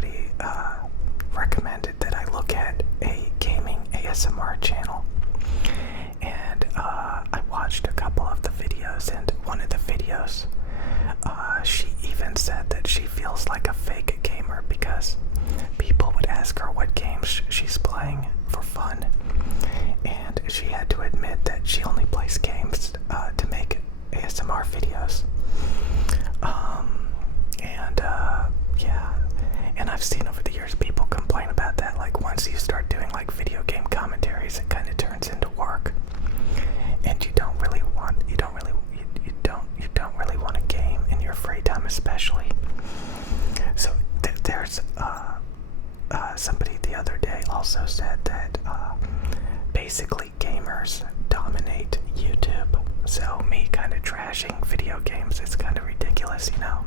somebody recommended that I look at a gaming ASMR channel, and I watched a couple of the videos, and one of the videos, she even said that she feels like a fake gamer because people would ask her what games she's playing for fun, and she had to admit that she only plays games to make ASMR videos. Yeah, and I've seen over the years people complain about that. Like, once you start doing like video game commentaries, it kind of turns into work, and you don't really want to game in your free time, especially. So there's somebody the other day also said that basically gamers dominate YouTube. So me kind of trashing video games is kind of ridiculous, you know.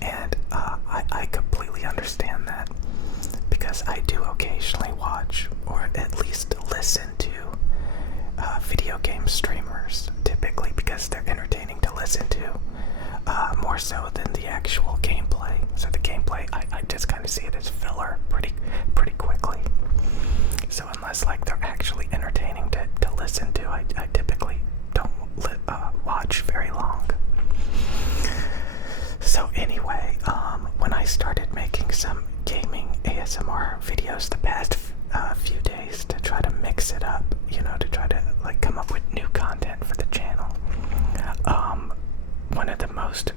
And I completely understand that, because I do occasionally watch or at least listen to video game streamers, typically because they're entertaining to listen to, more so than the actual gameplay. So the gameplay, I just kind of see it as filler pretty quickly. So unless like they're actually entertaining to listen to, I typically don't watch very long. So anyway, when I started making some gaming ASMR videos the past few days to try to mix it up, you know, to try to like come up with new content for the channel, one of the most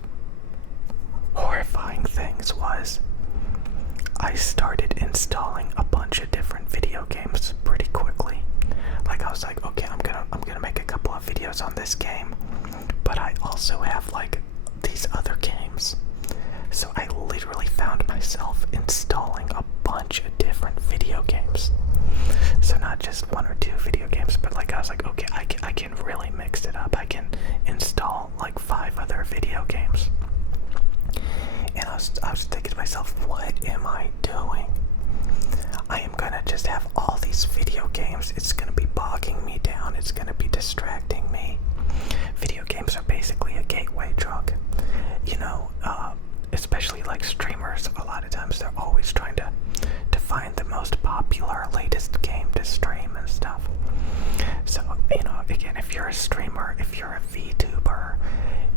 horrifying things was I started installing a bunch of different video games pretty quickly. Like, I was like, okay, I'm gonna make a couple of videos on this game, but I also have like these other games. So I literally found myself installing a bunch of different video games. So not just one or two video games, but like I was like, okay, I can really mix it up. I can install like 5 other video games. And I was thinking to myself, what am I doing? I am gonna just have all these video games. It's gonna be bogging me down. It's gonna be distracting me. Video games are basically a gateway drug. You know, especially like streamers, a lot of times they're always trying to find the most popular, latest game to stream and stuff. So, you know, again, if you're a streamer, if you're a VTuber,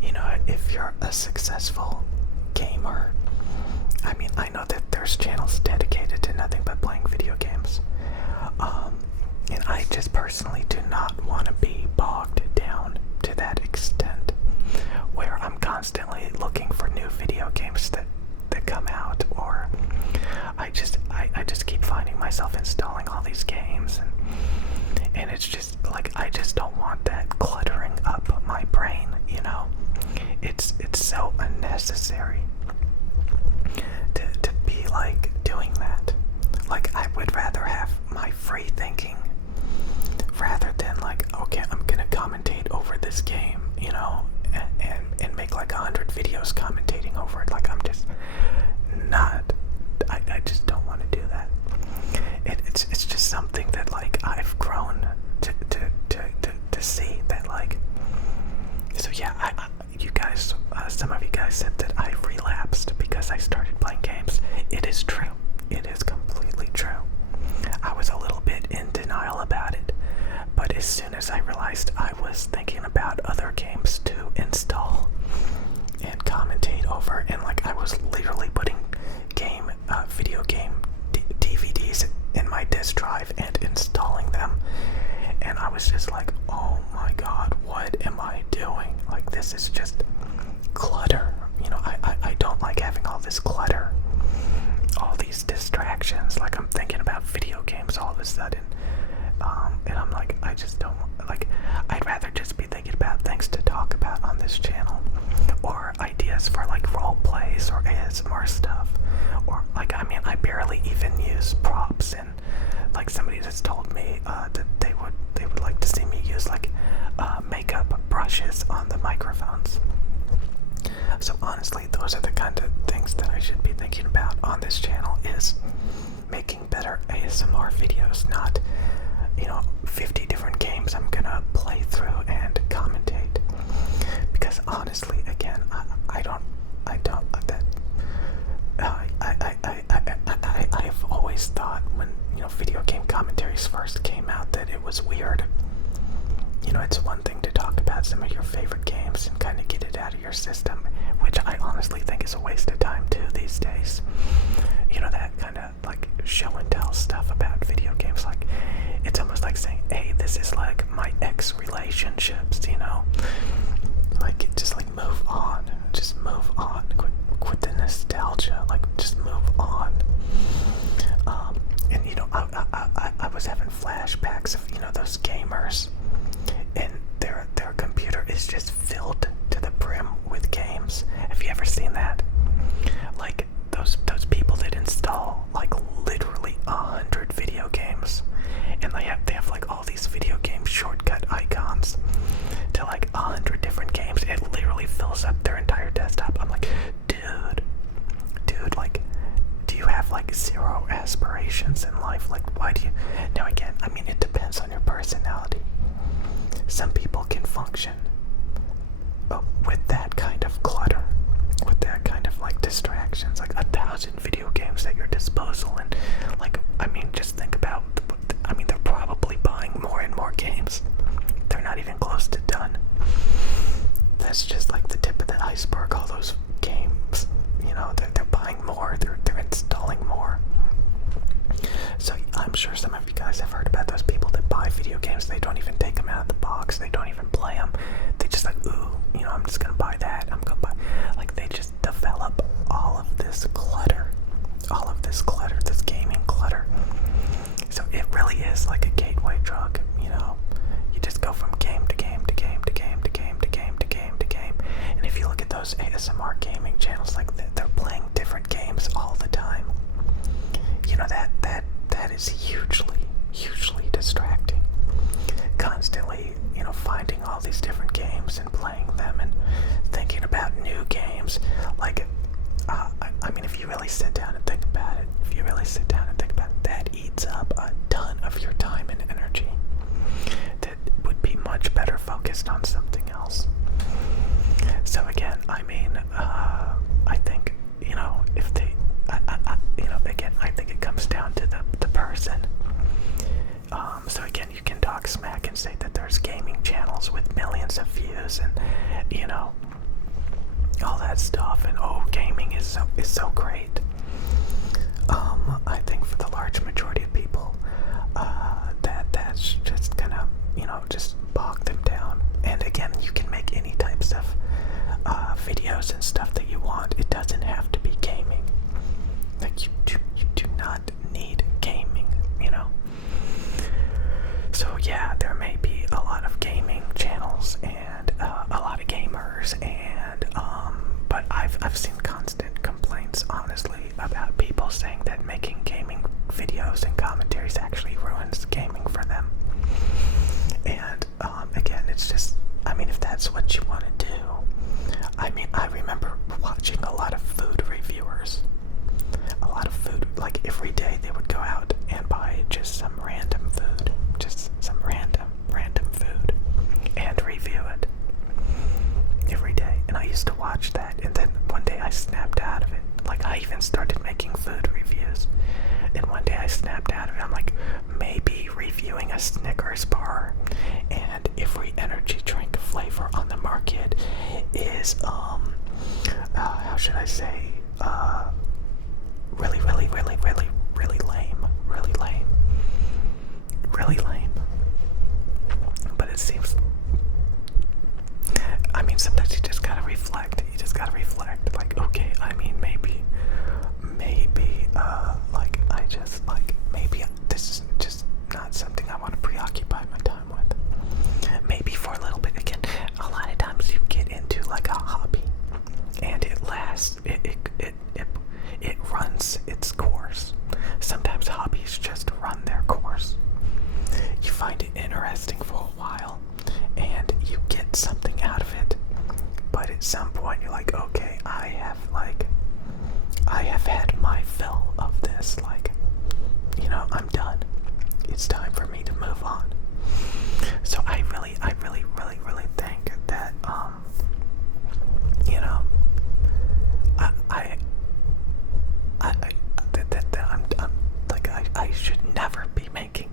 you know, if you're a successful gamer, I mean, I know that there's channels dedicated to nothing but playing video games. And I just personally do not want to be bogged down to that extent where I'm constantly looking for new video games that come out, or I just keep finding myself installing all these games, and it's just like, I just don't want that cluttering up my brain, you know. It's so unnecessary to be like doing that. Like, I would rather have my free thinking rather than like, okay, I'm gonna commentate over this game, you know, and make like 100 videos commentating over it. Like, I'm just not, I just don't want to do that. It's just something that like I've grown to see that, like, so yeah, you guys, some of you guys said that I relapsed because I started playing games. It is true. It is completely true. I was a little bit in denial about it, but as soon as I realized I was thinking about other games to install and commentate over, and like I was literally putting video game DVDs in my disk drive and installing them, and I was just like, oh my god, what am I doing? Like, this is just clutter. You know, I don't like having all this clutter, all these distractions. Like, I'm thinking about video games all of a sudden, and I'm like, I just don't, like, I'd rather just be thinking about things to talk about on this channel, or ideas for like role plays or ASMR stuff, or like, I mean, I barely even use props, and like somebody just told me that they would like to see me use like makeup brushes on the microphones. So honestly, those are the kind of things that I should be thinking about on this channel, is making better ASMR videos, not, you know, 50 different games I'm gonna play through and commentate. Because honestly, again, categories first came out that it was weird. You know, it's one thing to talk about some of your favorite games and kind of get it out of your system, which I honestly think is a waste of time too these days. You know, that kind of like show and tell stuff about video games, like it's almost like saying, hey, this is like my ex-relationships, you know? Like, just like move on. Just move on. Quit the nostalgia. Like, just move on. And you know, I was having flashbacks of, you know, those gamers, and their computer is just filled to the brim with games. Have you ever seen that? Like those people that install like literally 100 video games, and they have like all these video game shortcut icons to like 100 different games. It literally fills up their entire desktop. I'm like, dude, like, do you have like zero aspirations in life? Like, why do you? Now again, I mean, it depends on your personality. Some people can function with that kind of clutter, with that kind of like distractions, like 1,000 video games at your disposal, and like, I mean, just think about, I mean, they're probably buying more and more games. They're not even close to done. That's just like the tip of the iceberg. All those games, you know, they're buying more, they're installing more. So I'm sure some of you guys have heard about those people that buy video games. They don't even take them out of the box. They don't even play them. They just like, ooh, you know, I'm just gonna buy that. I'm gonna buy. Like, they just develop all of this clutter, this gaming clutter. So it really is like a gateway drug. You know, you just go from game to game to game to game to game to game to game to game. And if you look at those ASMR gaming channels, like they're playing different games all the time. You know, that is hugely distracting. Constantly, you know, finding all these different games and playing them and thinking about new games. Like, I mean, if you really sit down and think about it, that eats up a ton of your time and energy that would be much better focused on something else. So again, I mean, I think, you know, if they, you know, again, I think it comes down to the person. So again, you can talk smack and say that there's gaming channels with millions of views and, you know, all that stuff, and oh, gaming is so great. I think for the large majority of people, that's just gonna, you know, just bog them down. And again, you can make any types of videos and stuff that you want. It doesn't have to be gaming. Like, you do not need gaming, you know. So yeah, there may be a lot of gaming channels and a lot of gamers, and but I've seen constant complaints, honestly, about people saying that making gaming videos and commentaries actually ruins gaming for them. And again, it's just, I mean, if that's what you want to do. I mean, I remember watching a lot of food reviewers. A lot of food, like every day they would go out and buy just some random food. Just some random food. And review it. Every day. And I used to watch that, and then one day I snapped out of it. Like, I even started making food reviews. And one day I snapped out of it. I'm like, maybe reviewing a Snickers bar and every energy drink flavor on the market is, how should I say, really lame. Really lame. But it seems, I mean, sometimes you just gotta reflect. Like, okay, I mean, maybe, like, I just, like, maybe this is just not something I want to preoccupy my time with. Maybe for a little bit. Again, a lot of times you get into, like, a hobby, and it lasts, it runs its course. Sometimes hobbies just run their course. You find it interesting for a while, and you get something out of it, but at some point you're like, okay, I have had my fill of this, like, you know, I'm done. It's time for me to move on. So I really think that, you know, I should never be making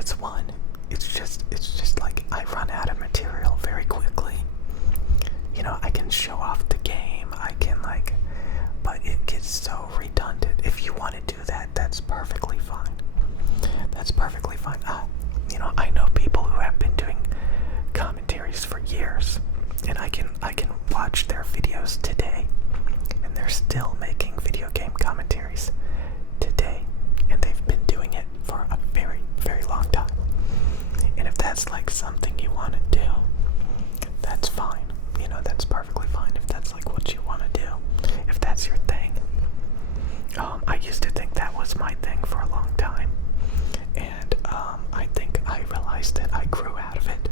Because one, it's just like I run out of material very quickly. You know, I can show off the game, I can like, but it gets so redundant. If you want to do that, that's perfectly fine. That's perfectly fine. You know, I know people who have been doing commentaries for years, and I can watch their videos today, and they're still making video game commentaries today, and they've been doing it for a very, very long time. And if that's like something you want to do, that's fine. You know, that's perfectly fine if that's like what you want to do. If that's your thing. I used to think that was my thing for a long time. And I think I realized that I grew out of it.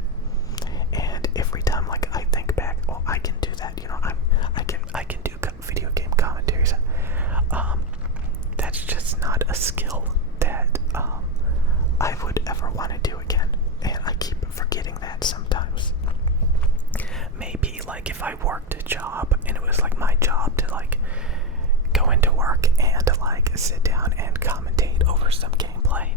And every time like I think back, oh, I can do that. You know, I can do video game commentaries. That's just not a skill that I would ever want to do again. And I keep forgetting that sometimes. Maybe like if I worked a job and it was like my job to like go into work and like sit down and commentate over some gameplay,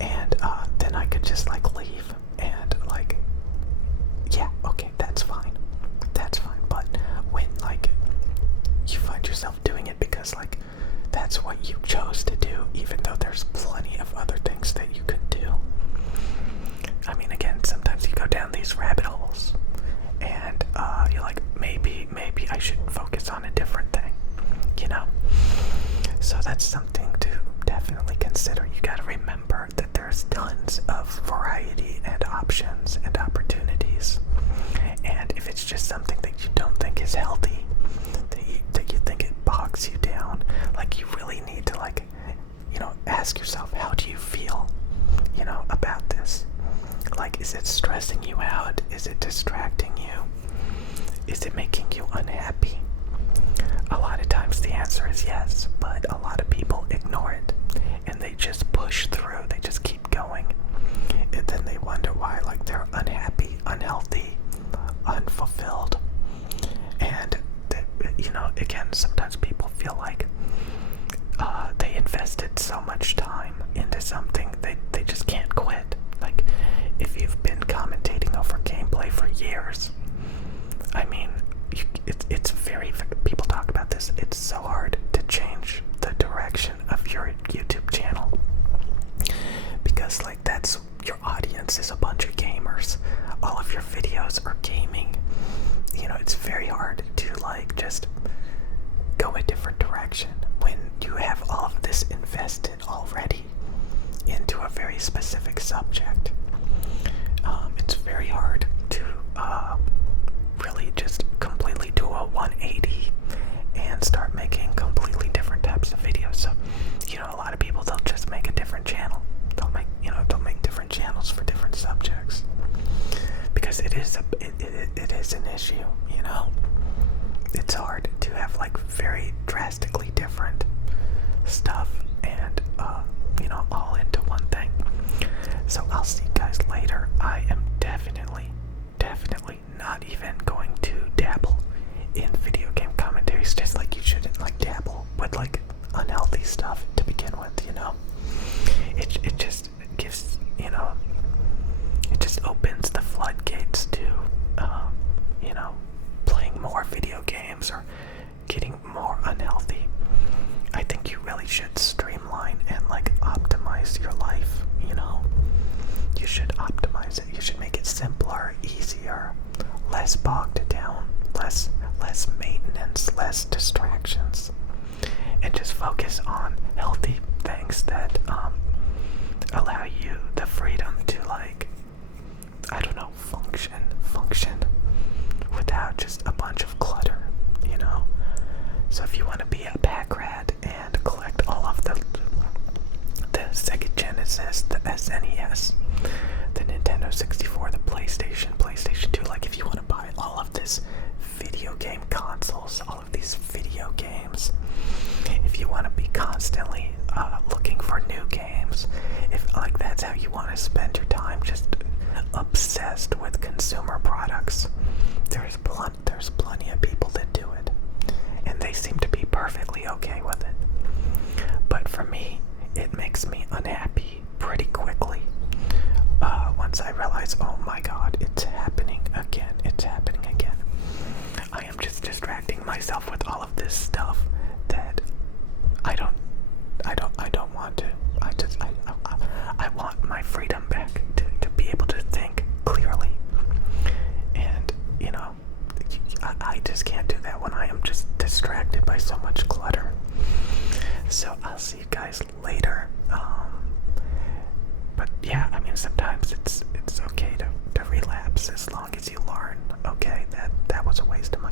and then I could just like leave and like, yeah, okay, that's fine, but when like you find yourself doing it because like that's what you chose to do, even though there's plenty of other things that you could do. I mean, again, sometimes you go down these rabbit holes, and you're like, maybe I should focus on a different thing, you know? So that's something to definitely consider. You gotta remember that there's tons of variety and options and opportunities. And if it's just something that you don't think is healthy, that you think it bogs you down, like you really need to like, you know, ask yourself, how do you feel, you know, about this? Like, is it stressing you out? Is it distracting you? Is it making you unhappy? A lot of times the answer is yes, but a lot of people ignore it and they just push through, they just keep going, and then they wonder why like they're unhappy, unhealthy, unfulfilled. And you know, again, sometimes people feel like they invested so much time into something they just can't quit. Like, if you've been commentating over gameplay for years, I mean, it's very, people talk about this, it's so hard to change the direction of your YouTube channel, because like that's, your audience is a bunch of gamers, all of your videos are gaming, you know, it's very hard to like just go a different direction when you have all of this invested already into a very specific subject. It's very hard to really just completely do a 180 and start making completely different types of videos. So, you know, a lot of people, they'll just make a different channel. They'll make different channels for different subjects, because it is an issue, you know. It's hard to have like very drastically different stuff and you know, all into one thing. So I'll see you guys later. I am definitely not even going to dabble in video game commentaries, just like you shouldn't like dabble with like unhealthy stuff to begin with, you know. It just gives, you know, it just opens the floodgates to you know, playing more video games or getting more unhealthy. I think you really should streamline and like optimize your life, you know. You should optimize it. You should make it simpler, easier, less bogged down, less maintenance, less distractions, and just focus on healthy things that allow you the freedom to like, I don't know, function without just a bunch of clutter, you know. So if you want to be a pack rat and collect all of the Sega Genesis, the SNES, the Nintendo 64, the PlayStation 2, like if you want to buy all of this video game consoles, all of these video games, if you want to be constantly looking for new games, if like that's how you want to spend your time, just obsessed with consumer products, there's plenty of people that do it, and they seem to be perfectly okay with it. But for me, it makes me unhappy distracting myself with all of this stuff that I don't want to. I want my freedom back to be able to think clearly. And, you know, I just can't do that when I am just distracted by so much clutter. So I'll see you guys later. But yeah, I mean, sometimes it's okay to relapse as long as you learn. Okay, that was a waste of my